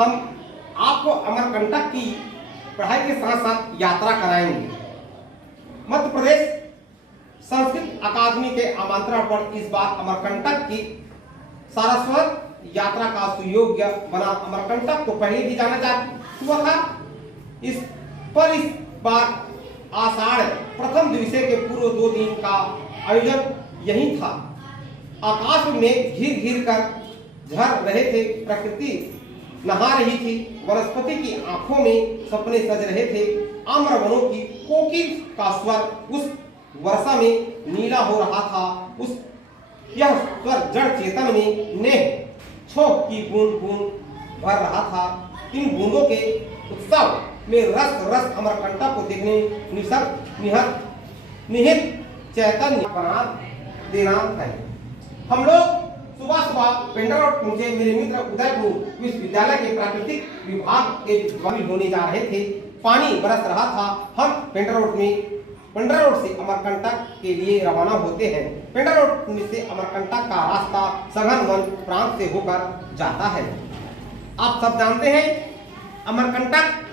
हम आपको अमरकंटक की पढ़ाई के साथ साथ यात्रा कराएंगे। मध्य प्रदेश संस्कृत अकादमी के आमंत्रण पर इस बार अमरकंटक की सारस्वत यात्रा का सुयोग्य बना। अमरकंटक को पहले भी जाना जा हुआ था, इस बार आषाढ़ प्रथम दिवस के पूर्व 2 दिन का आयोजन यही था। आकाश में घिर घिर कर झर रहे थे, प्रकृति नहा रही थी, वनस्पति की आंखों में सपने सज रहे थे। आम्र वनों की कोकिल का स्वर उस वर्षा में नीला हो रहा था। उस यह स्वर जड़ चेतन में नेह छोक की बूंद बूंद भर रहा था। इन बूंदों के उत्सव में रस रस अमरकंटक को देखने निहित चैतन्य बना देना है। हम लोग सुबह सुबह पेंड्रा रोड पहुंचे। मेरे मित्र उदयपुर विश्वविद्यालय के प्राकृतिक विभाग के शामिल होने जा रहे थे। पानी बरस रहा था। हम पेंड्रा रोड से अमरकंटक के लिए रवाना होते हैं। पेंड्रा रोड से अमरकंटक का रास्ता सघन वन प्रांत से होकर जाता है। आप सब जानते हैं अमरकंटक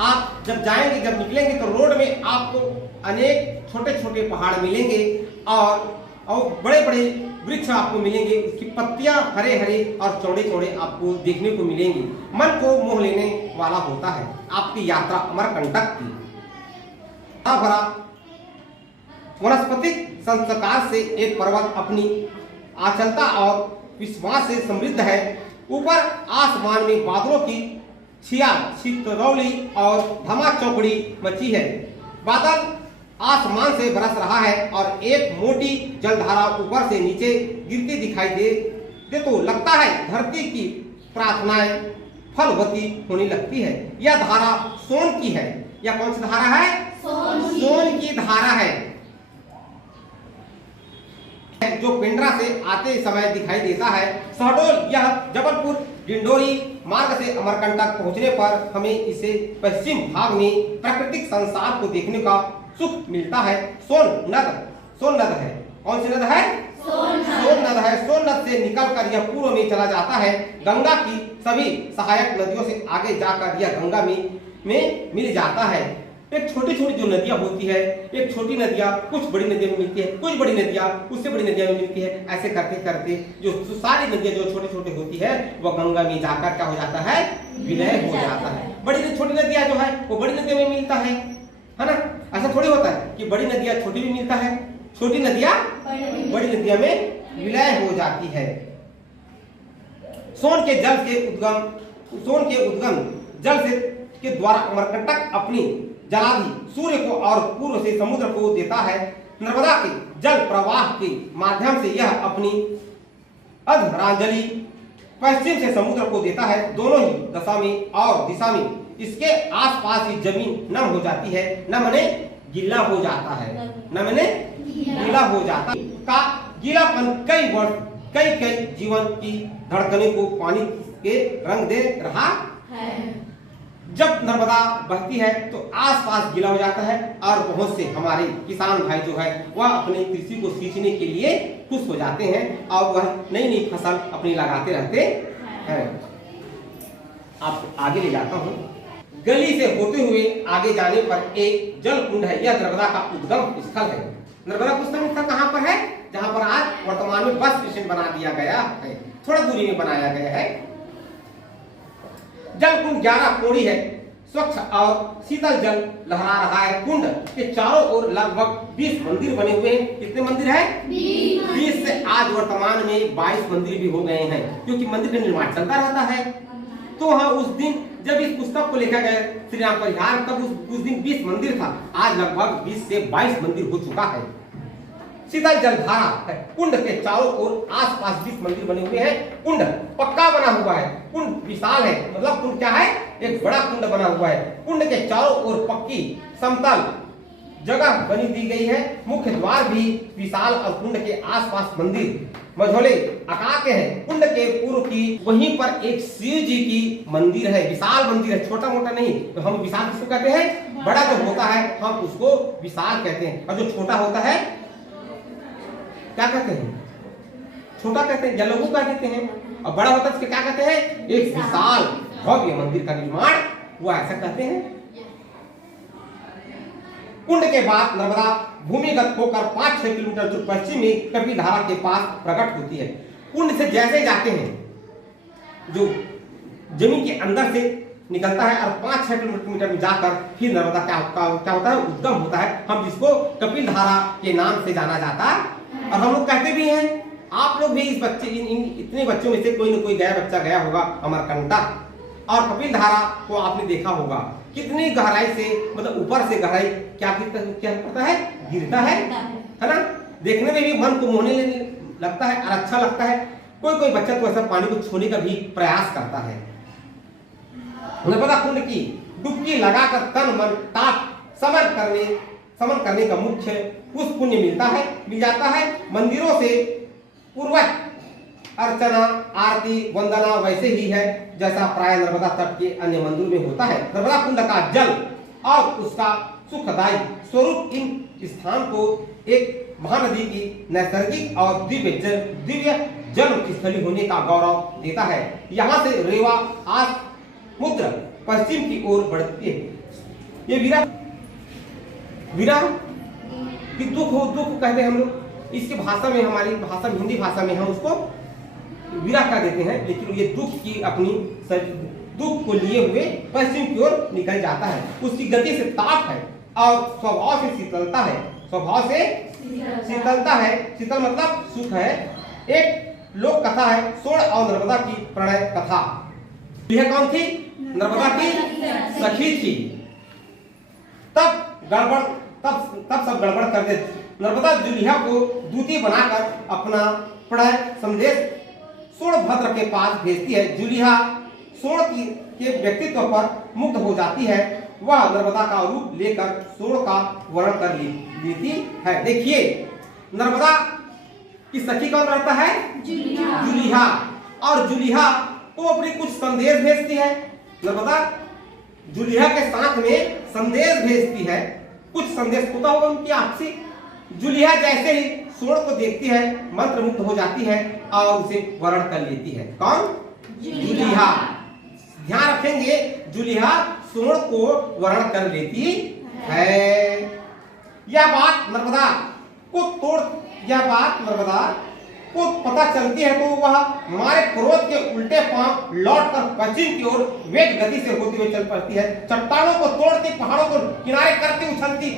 आप जब जाएंगे, जब निकलेंगे तो रोड में आपको अनेक छोटे छोटे पहाड़ मिलेंगे और बड़े बड़े वृक्ष आपको मिलेंगे। उसकी पत्तियां हरे हरे और चौड़े चौड़े आपको देखने को मिलेंगे। मन को मोह लेने वाला होता है आपकी यात्रा अमरकंटक की। भरा वनस्पतिक संस्कार से एक पर्वत अपनी आंचलता और विश्वास से समृद्ध है। ऊपर आसमान में बादलों की छितरौली और धमा चौकड़ी मची है। बादल आसमान से बरस रहा है और एक मोटी जलधारा ऊपर से नीचे गिरती दिखाई दे तो लगता है धरती की प्रार्थनाएं फलवती होने लगती है। यह धारा सोन की है। यह कौन सी धारा है? सोन की धारा है, जो पेंड्रा से आते समय दिखाई देता है। शहडोल यह जबलपुर डिंडोरी मार्ग से अमरकंटक पहुंचने पर हमें इसे पश्चिम भाग में प्राकृतिक संसार को देखने का सुख मिलता है। सोन नद है। कौन सी नद है? सोन नद है। सोन नद से निकलकर यह पूर्व में चला जाता है। गंगा की सभी सहायक नदियों से आगे जाकर यह गंगा में मिल जाता है। एक छोटी छोटी जो नदियां होती है, एक छोटी नदियां कुछ बड़ी नदियों में मिलती है, कुछ बड़ी नदियां उससे बड़ी नदियों में मिलती है। ऐसे करते करते जो सारी नदियां जो छोटी छोटी होती है वह गंगा में जाकर क्या हो जाता है? विलय हो जाता है। बड़ी छोटी नदियां जो है वो बड़ी नदियों में मिलता है ना। ऐसा थोड़ी होता है कि बड़ी नदियां छोटी भी मिलता है, छोटी नदियां बड़ी नदियों में विलय हो जाती है। सोन के उद्गम जल से के द्वारा अमरकंटक अपनी जलाधि सूर्य को और पूर्व से समुद्र को देता है। नर्मदा के जल प्रवाह के माध्यम से यह अपनी अर्धांजलि पश्चिम से समुद्र को देता है। दोनों ही दशा में और दिशा में इसके आसपास की जमीन नम हो जाती है। न मने गीला हो जाता है, न मने गीला हो जाता है। का गीलापन कई जीवन की धड़कने को पानी के रंग दे रहा है। जब नर्मदा बहती है तो आसपास गीला हो जाता है और बहुत से हमारे किसान भाई जो है वह अपने कृषि को सींचने के लिए खुश हो जाते हैं और वह नई नई फसल अपनी लगाते रहते हैं। आप आगे ले जाता हूँ। गली से होते हुए आगे जाने पर एक जल कुंड है। यह नर्मदा का उद्गम स्थल है। नर्मदा का उद्गम स्थल कहाँ पर है? जहाँ पर आज वर्तमान में बस स्टेशन बना दिया गया है, थोड़ा दूरी में बनाया गया है। जल कुंड 11 कोड़ी है। स्वच्छ और शीतल जल लहरा रहा है। कुंड के चारों ओर लगभग 20 मंदिर बने हुए हैं। कितने मंदिर हैं? 20 से आज वर्तमान में 22 मंदिर भी हो गए हैं, क्योंकि मंदिर का निर्माण चलता रहता है। तो हाँ, उस दिन जब इस पुस्तक को लिखा गया श्री राम परिहार, तब उस दिन 20 मंदिर था। आज लगभग 20 से 22 मंदिर हो चुका है। शीतल जलधारा है। कुंड के चारों ओर आसपास 20 मंदिर बने हुए हैं। कुंड पक्का बना हुआ है। कुंड विशाल है, मतलब कुंड क्या है? एक बड़ा कुंड बना हुआ है। कुंड के चारों ओर पक्की समतल जगह बनी दी गई है। मुख्य द्वार भी विशाल और कुंड के आसपास मंदिर मझोले आकार के हैं। कुंड के पूर्व की वहीं पर एक शिव जी की मंदिर है। विशाल मंदिर है, छोटा मोटा नहीं। तो हम विशाल किसको कहते हैं? बड़ा जो होता है हम उसको विशाल कहते हैं, और जो छोटा होता है क्या कहते हैं? छोटा कहते हैं, जलगु कह देते हैं। और बड़ा होता है उसके क्या कहते हैं? एक विशाल भव्य मंदिर का निर्माण हुआ, ऐसा कहते हैं। कुंड के बाद नर्मदा भूमिगत होकर 5-6 किलोमीटर दूर पश्चिम में कपिलधारा के पास प्रकट होती है। कुंड से जैसे जाते हैं, जो जमीन के अंदर से निकलता है और 5-6 किलोमीटर में जाकर फिर नर्मदा क्या होता है, उद्गम होता है। हम जिसको कपिलधारा के नाम से जाना जाता है और हम लोग कहते भी हैं। आप लोग भी इस बच्चे इतने बच्चों में से कोई न कोई बच्चा गया होगा अमरकंटक, और कपिलधारा को आपने देखा होगा कितनी गहराई से, मतलब ऊपर से गहराई क्या करता है, गिरता है ना। देखने में भी मन को मोहने लगता है और अच्छा लगता है। कोई कोई बच्चा तो ऐसा पानी को छूने का भी प्रयास करता है। नर्मदा कुंड की डुबकी लगाकर तन मन ताप समन करने का मुख्य उस पुण्य मिल जाता है। मंदिरों से पूर्वज अर्चना, आरती, वंदना वैसे ही है जैसा प्राय नर्मदा तट के अन्य मंदिरों में होता है। नर्मदा कुंड का जल और उसका सुखदायी स्वरूप इन स्थान को एक महानदी की नैसर्गिक और दिव्य जन्म की स्थली होने का गौरव देता है। यहाँ से रेवा आसमुद्र पश्चिम की ओर बढ़ती है। ये विरह दुख कहते हैं हम लोग। इसकी भाषा में, हमारी भाषा हिंदी भाषा में हम उसको विरह कह देते हैं, लेकिन ये दुख को लिए हुए पश्चिम की ओर निकल जाता है। उसकी गति से ताप है और स्वभाव से शीतलता है। शीतल मतलब सुख है। एक लोक कथा है सोड़ और नर्मदा की प्रणय कथा। यह कौन थी? नर्मदा की सखी थी। तब सब गड़बड़ कर दे। नर्मदा जुलिया को दूती बनाकर अपना प्रणय संदेश सोड़भद्र के पास भेजती है। जुलिया सोड़ के व्यक्तित्व पर मुग्ध हो जाती है। वह नर्मदा का रूप लेकर सोड़ का वर्णन कर लेती है। देखिए, नर्मदा की सखी कौन रहता है? जुलिया। और जुलिया को अपनी कुछ संदेश भेजती है। नर्मदा जुलिया के साथ में संदेश भेजती है। कुछ संदेश होता होगा उनकी आपसी। जुलिया जैसे ही सोड़ को देखती है, मंत्र मुक्त हो जाती है और उसे वर्ण कर लेती है। कौन? जुलिया। ध्यान रखेंगे, जुलिया सोड़ को वर्ण कर लेती है। यह बात नर्मदा को पता चलती है तो वह हमारे क्रोध के उल्टे पांव लौटकर पश्चिम की ओर वेग गति से होती हुई चल पड़ती है। चट्टानों को तोड़ती, पहाड़ों को किनारे करती, उछलती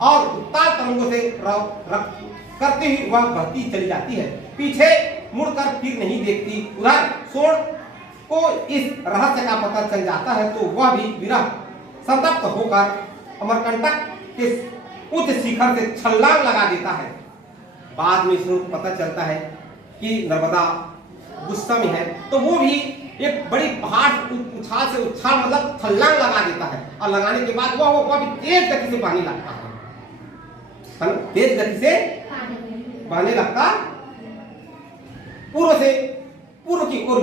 और उत्ताल तरंगों से करती हुई वह बहती चली जाती है। पीछे मुड़कर फिर नहीं देखती। उधर सोड़ को इस रहस्य का पता चल जाता है तो वह भी विरह संतप्त होकर अमरकंटक के उच्च शिखर से छलांग लगा देता है। बाद में इसको पता चलता है कि नर्मदा गुस्सा में है तो वो भी एक बड़ी पहाड़ उछाल मतलब छलांग लगा देता है। और लगाने के बाद वह भी तेज गति से बहने लगता है। तेज गति से बहने लगता, पूर्व की ओर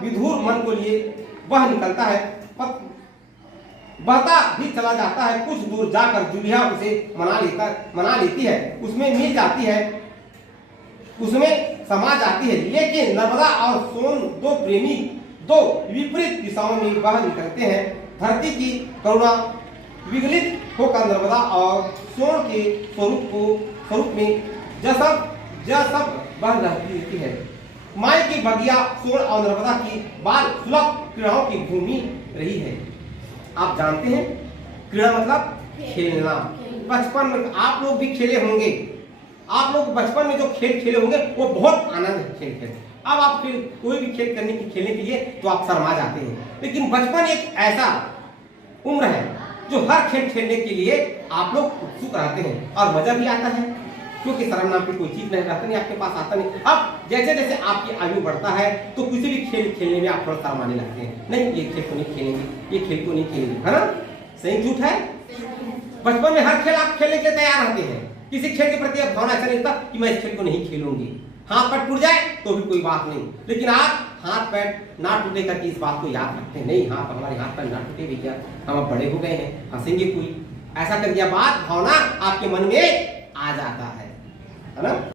विधुर मन को लिए वह निकलता है। बहता भी चला जाता है। कुछ दूर जाकर जुलिया उसे मना लेती है, उसमें मिल जाती है, उसमें समा जाती है। लेकिन नर्मदा और सोन दो प्रेमी दो विपरीत दिशाओं में बह निकलते हैं। धरती की करुणा विगलित होकर नर्मदा और सोन के स्वरूप में जसब बह रहती है। माई की बगिया सोन और नर्मदा की बाल सुलभ क्रीड़ाओं की भूमि रही है। आप जानते हैं क्रीड़ा मतलब खेलना। बचपन में आप लोग भी खेले होंगे। आप लोग बचपन में जो खेल खेले होंगे वो बहुत आनंद खेल खेलते। अब आप कोई भी खेल खेलने के लिए तो आप शर्मा जाते हैं, लेकिन बचपन एक ऐसा उम्र है जो हर खेल खेलने के लिए आप लोग उत्सुक रहते हैं और मजा भी आता है, क्योंकि शर्म नाम की कोई चीज नहीं रहता, नहीं आपके पास आता नहीं। अब जैसे जैसे आपकी आयु बढ़ता है तो किसी भी खेल खेलने में आप थोड़ा शर्माने लगते हैं। नहीं, ये खेल को नहीं खेलेंगे, ये खेल को नहीं खेलेंगे, है ना? सही झूठ है? बचपन में हर खेल आप खेलने के लिए तैयार रहते हैं। किसी खेल के प्रति अब भावना ऐसा नहीं होता कि मैं इस खेल को नहीं खेलूंगी। हाथ पैर टूट जाए तो भी कोई बात नहीं, लेकिन आप हाथ पैर ना टूटे करके इस बात को याद रखते हैं। नहीं, हमारे हाथ पैर ना टूटे भैया, हम अब बड़े हो गए हैं, हंसेंगे कोई, ऐसा कर दिया बात भावना आपके मन में आ जाता है ना?